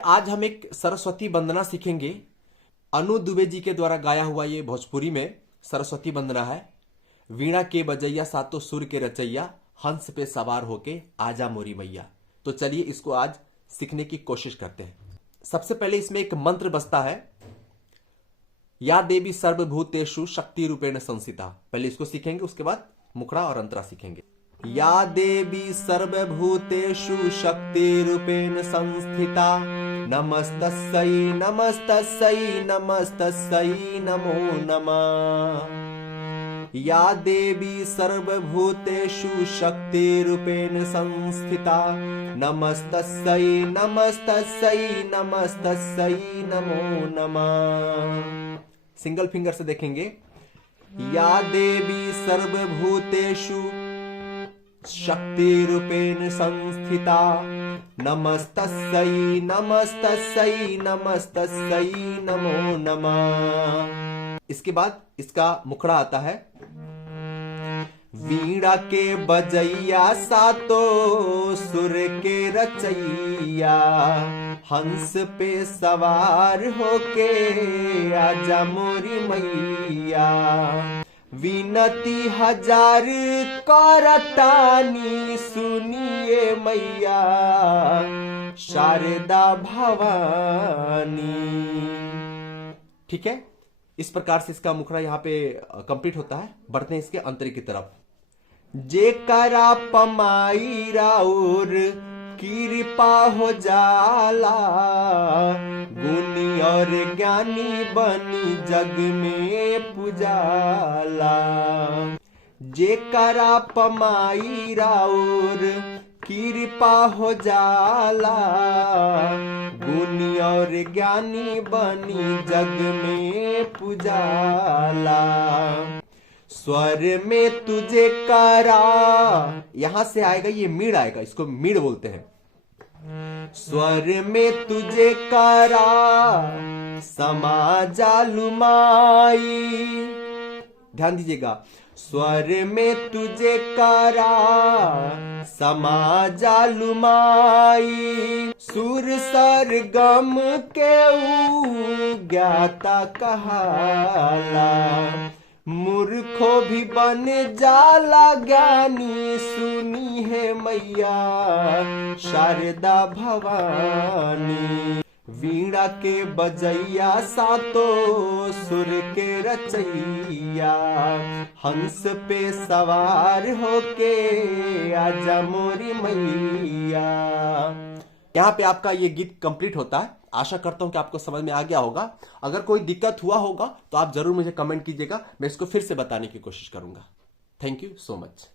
आज हम एक सरस्वती वंदना सीखेंगे। अनु दुबे जी के द्वारा गाया हुआ ये भोजपुरी में सरस्वती वंदना है। वीणा के बजैया सातों सुर के रचैया, हंस पे सवार होके आजा मोरी मैया। तो चलिए इसको आज सीखने की कोशिश करते हैं। सबसे पहले इसमें एक मंत्र बसता है, या देवी सर्वभूतेषु शक्ति रूपेण संस्थिता। पहले इसको सीखेंगे, उसके बाद मुखड़ा और अंतरा सीखेंगे। या देवी सर्वभूतेषु शक्ति रूपेण संस्थिता, नमस्तस्यै नमस्तस्यै नमस्तस्यै नमो नमः। या देवी सर्वभूतेषु शक्ति रूपेण संस्थिता, नमस्तस्यै नमस्तस्यै नमस्तस्यै नमो नमः। सिंगल फिंगर से देखेंगे। या देवी सर्वभूतेषु शक्ति रूपेण संस्थिता, नमस्तस्यै नमस्तस्यै नमस्तस्यै नमो नमः। इसके बाद इसका मुखड़ा आता है। वीणा के बजैया सातों सुर के रचैया, हंस पे सवार होके आजा मोरी मैया। विनती हजार करतानी सुनिए मैया, शारदा भवानी। ठीक है, इस प्रकार से इसका मुखड़ा यहाँ पे कंप्लीट होता है। बढ़ते हैं इसके अंतरे की तरफ। जेकरा पमाई राउर कृपा हो जाला, गुणी और ज्ञानी बनी जग में पुजाला। जेकरा पमाई राउर कृपा हो जाला, गुणी और ज्ञानी बनी जग में पुजाला। स्वर में तुझे करा, यहां से आएगा ये मीड़ आएगा, इसको मीड़ बोलते हैं। स्वर में तुझे करा समा जालू माई, ध्यान दीजिएगा। स्वर में तुझे करा समा जालू माई, सुर सरगम के ज्ञाता कहाला। मूर्खो भी बन जाला ज्ञानी, सुनी है मैया शारदा भवानी। वीणा के बजैया सातों सुर के रचैया, हंस पे सवार होके आजा मोरी मैया। यहाँ पे आपका ये गीत कंप्लीट होता है। आशा करता हूं कि आपको समझ में आ गया होगा। अगर कोई दिक्कत हुआ होगा तो आप जरूर मुझे कमेंट कीजिएगा, मैं इसको फिर से बताने की कोशिश करूंगा। Thank you so much.